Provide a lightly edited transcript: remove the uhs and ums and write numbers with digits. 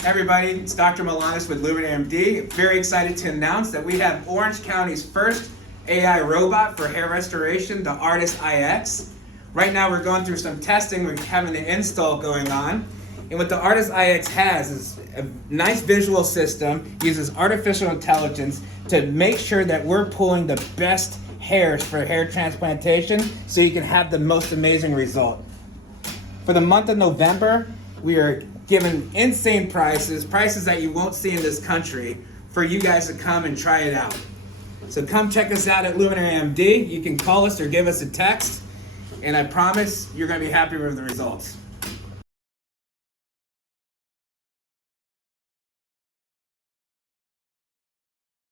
Hey everybody, it's Dr. Milanes with Luminary MD. Very excited to announce that we have Orange County's first AI robot for hair restoration, the Artas IX. Right now we're going through some testing, we're having the install going on. And what the Artas IX has is a nice visual system, uses artificial intelligence to make sure that we're pulling the best hairs for hair transplantation so you can have the most amazing result. For the month of November, we are giving insane prices that you won't see in this country for you guys to come and try it out. So come check us out at Luminary MD. You can call us or give us a text, and I promise you're going to be happy with the results.